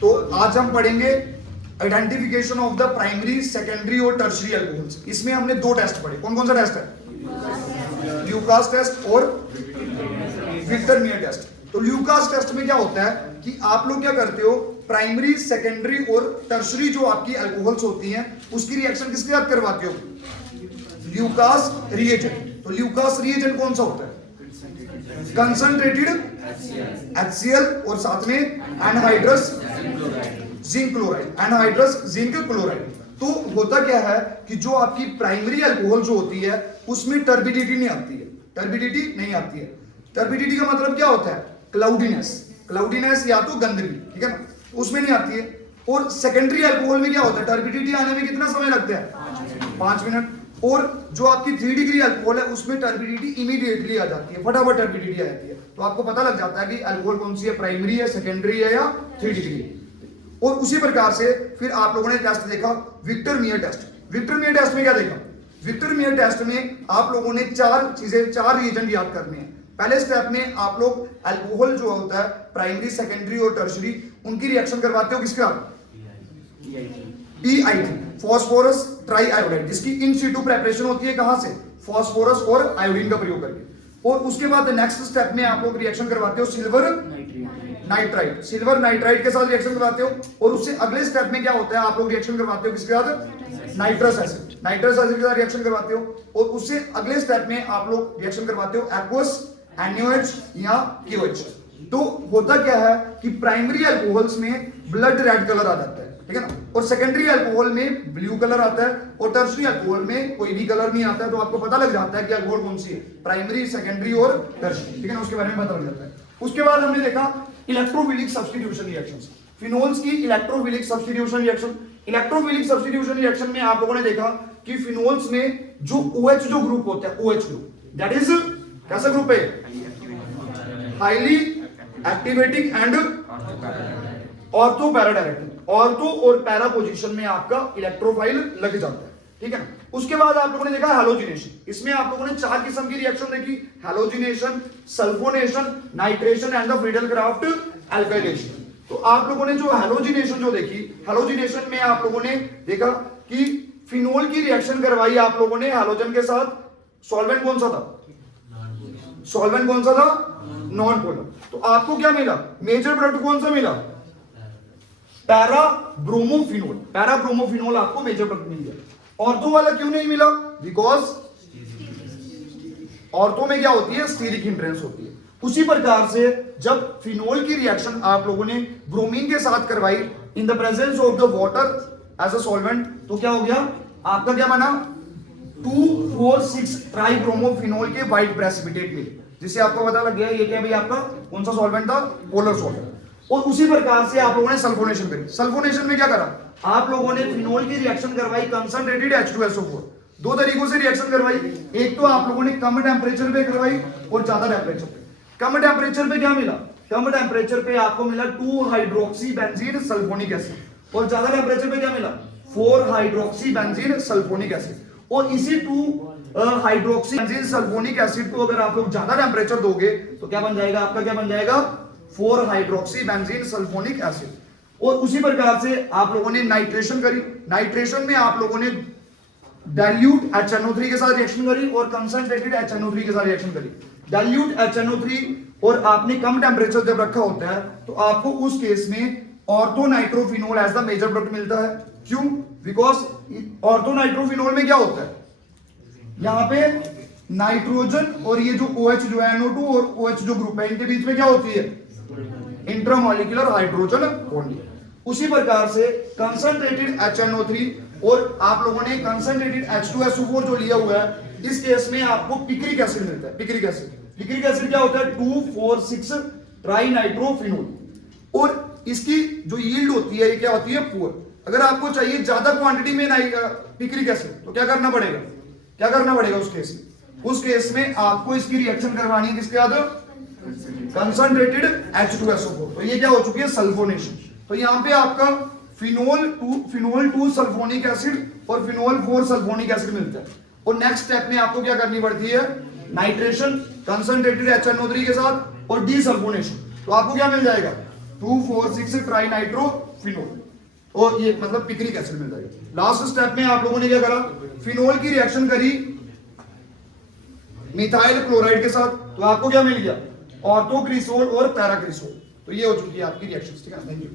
तो आज हम पढ़ेंगे identification of the primary, secondary और टर्शरी अल्कोहल्स। इसमें हमने दो टेस्ट पढ़े। कौन कौन सा टेस्ट है? ल्यूकास टेस्ट और विक्टर-मीयर टेस्ट। तो ल्यूकास टेस्ट में क्या होता है कि आप लोग क्या करते हो, प्राइमरी, सेकेंडरी और टर्शरी जो आपकी अल्कोहल्स होती हैं उसकी रिएक्शन किसके साथ करवाते हो? Lucas reagent. तो ल्यूकास रिएजेंट कौन सा होता है? कंसंट्रेटेड HCl और साथ में anhydrous zinc chloride, anhydrous zinc chloride. तो होता क्या है कि जो आपकी प्राइमरी अल्कोहल जो होती है उसमें टर्बिडिटी नहीं आती है, टर्बिडिटी नहीं आती है। टर्बिडिटी का मतलब क्या होता है? क्लाउडीनेस, क्लाउडीनेस या तो गंदगी, ठीक है ना, उसमें नहीं आती है। और सेकेंडरी अल्कोहल में क्या होता है? टर्बिडिटी आने में कितना समय लगता है? 5 मिनट। और जो आपकी 3 डिग्री अल्कोहल है उसमें टर्बिडिटी इमीडिएटली आ जाती है, फटाफट टर्बिडिटी आ जाती है। तो आपको पता लग जाता है कि अल्कोहल कौन सी है, प्राइमरी है, सेकेंडरी है या 3 डिग्री। और उसी प्रकार से फिर आप लोगों ने टेस्ट देखा विक्टर-मीयर टेस्ट। विक्टर-मीयर टेस्ट में क्या देखा? विक्टर-मीयर टेस्ट में आप लोगों ने 4 चीजें, 4 रिएजेंट याद करने हैं। पहले स्टेप में आप लोग अल्कोहल जो होता है प्राइमरी, सेकेंडरी और टर्शरी, उनकी रिएक्शन करवाते हो किसके साथ? PIT, फॉस्फोरस ट्राईआयोडाइड, जिसकी इन सीटू प्रिपरेशन होती है कहां से? फॉस्फोरस और आयोडीन का प्रयोग करके। और उसके बाद नेक्स्ट स्टेप में आप लोग रिएक्शन करवाते हो सिल्वर नाइट्राइड, सिल्वर नाइट्राइड के साथ रिएक्शन करवाते हो। और उससे अगले स्टेप में क्या होता है, आप लोग रिएक्शन करवाते हो किसके साथ? नाइट्रस एसिड, नाइट्रस एसिड के साथ रिएक्शन करवाते हो। और उससे अगले स्टेप में आप लोग रिएक्शन करवाते हो एक्वस, NaOH या KOH। तो होता क्या है कि प्राइमरी अल्कोहल्स में ब्लड रेड कलर आ जाता है, ठीक है ना, और सेकेंडरी अल्कोहल में ब्लू कलर आता है, और टर्शरी अल्कोहल में कोई भी कलर नहीं आता है। तो आपको पता लग जाता है कि अल्कोहल कौन सी है, प्राइमरी, सेकेंडरी और टर्शरी, ठीक है ना, उसके बारे में पता लग जाता है। उसके बाद हमने देखा इलेक्ट्रोफिलिक सब्स्टिट्यूशन रिएक्शंस, फिनोल्स की electrophilic substitution reaction. Electrophilic substitution reaction में आप लोगों ने देखा कि फिनोल्स में जो OH जो ग्रुप होता है, OH ग्रुप, दैट इज कैसा ग्रुप है? Highly activating and ortho para directive. Ortho और पैरा पोजीशन में आपका इलेक्ट्रोफाइल लग जाता है, ठीक है ना। उसके बाद आप लोगों ने देखा हैलोजिनेशन। इसमें आप लोगों ने 4 किस्म की रिएक्शन देखी, halogenation, sulphonation, nitration and the Friedel-Crafts alkylation. तो आप लोगों ने जो हैलोजिनेशन जो देखी, हैलोजिनेशन में आप लोगों ने देखा कि फिनोल की रिएक्शन करवाई आप लोगों ने हैलोजन के साथ। सॉल्वेंट कौन सा था? सॉल्वेंट कौन सा था? Non polar. तो आपको क्या मिला? मेजर प्रोडक्ट कौन सा मिला? Para bromophenol. पैरा ब्रोमोफिनोल आपको मेजर प्रोडक्ट मिल गया। ऑर्थो वाला क्यों नहीं मिला? बिकॉज ऑर्थो में क्या होती है? स्टीरिक हिंड्रेंस होती है। उसी प्रकार से जब फिनोल की रिएक्शन आप लोगों ने ब्रोमीन के साथ करवाई in the presence of the water as a solvent, तो क्या हो गया? आपका क्या बना? 2,4,6 ट्राइब्रोमोफिनोल के व्हाइट प्रेसिपिटेट मिले, जिससे आपको पता लग गया ये क्या भाई आपका कौन सा सॉल्वेंट था? Polar solvent. और उसी प्रकार से आप लोगों ने सल्फोनेशन करी। सल्फोनेशन में क्या करा? आप लोगों ने फिनोल की रिएक्शन करवाई कंसंट्रेटेड H2SO4। 2 तरीकों से रिएक्शन करवाई। एक तो आप लोगों ने कम टेम्परेचर पे करवाई और ज्यादा टेम्परेचर पे। कम टेम्परेचर पे क्या मिला? कम टेम्परेचर पे आपको मिला 2 हाइड्रोक्सी बेंजीन सल्फोनिक एसिड, और ज्यादा टेम्परेचर पे क्या मिला? 4 हाइड्रोक्सी बेंजीन सल्फोनिक एसिड। और इसी 2 हाइड्रोक्सी बेंजीन सल्फोनिक एसिड को अगर आप लोग ज्यादा टेम्परेचर दोगे तो क्या बन जाएगा? आपका क्या बन जाएगा? 4 हाइड्रोक्सी बेंजीन सल्फोनिक एसिड। और उसी प्रकार से आप लोगों ने नाइट्रेशन करी। नाइट्रेशन में आप लोगों ने डाइल्यूट HNO3 के साथ रिएक्शन करी और कंसंट्रेटेड HNO3 के साथ रिएक्शन करी। डाइल्यूट HNO3 और आपने कम टेम्परेचर जब रखा होता है तो आपको उस केस में ortho nitrophenol as the major product मिलता है। क्यों? बिकॉज ऑर्थो नाइट्रोफिनोल में क्या होता है? यहां पे नाइट्रोजन और ये जो OH जो है NO2 और OH जो ग्रुप है, इनके बीच में क्या होती है? Intramolecular hydrogen bonding. उसी प्रकार से कंसंट्रेटेड HNO3 और आप लोगों ने कंसंट्रेटेड H2SO4 जो लिया हुआ है, इस केस में आपको पिक्रिक एसिड मिलता है। पिक्रिक एसिड, पिक्रिक एसिड क्या होता है? 2,4,6 ट्राइनाइट्रोफिनोल। और इसकी जो यील्ड होती है ये क्या होती है? पुअर। अगर आपको चाहिए ज्यादा क्वांटिटी में पिक्रिक एसिड तो क्या करना पड़ेगा? क्या करना पड़ेगा उस केस में? उस केस में आपको इसकी रिएक्शन करवानी है किसके साथ? Concentrated H2SO4। तो ये क्या हो चुकी है? सल्फोनेशन। तो यहां पे आपका फिनोल 2 सल्फोनिक एसिड और फिनोल 4 सल्फोनिक एसिड मिलता है। और नेक्स्ट स्टेप में आपको क्या करनी पड़ती है? नाइट्रेशन कंसंट्रेटेड HNO3 के साथ और डीसल्फोनेशन। तो आपको क्या मिल जाएगा? 2,4,6 ट्राई नाइट्रोफिनोल, और ये मतलब पिक्रिक एसिड मिल जाएगा। लास्ट स्टेप में आप लोगों ने क्या करा, फिनोल की रिएक्शन करी मिथाइल क्लोराइड के साथ, तो आपको क्या मिल गया, ऑर्थोक्रिसोल और पैराक्रिसोल। तो ये हो चुकी है आपकी रिएक्शन। ठीक है, थैंक यू।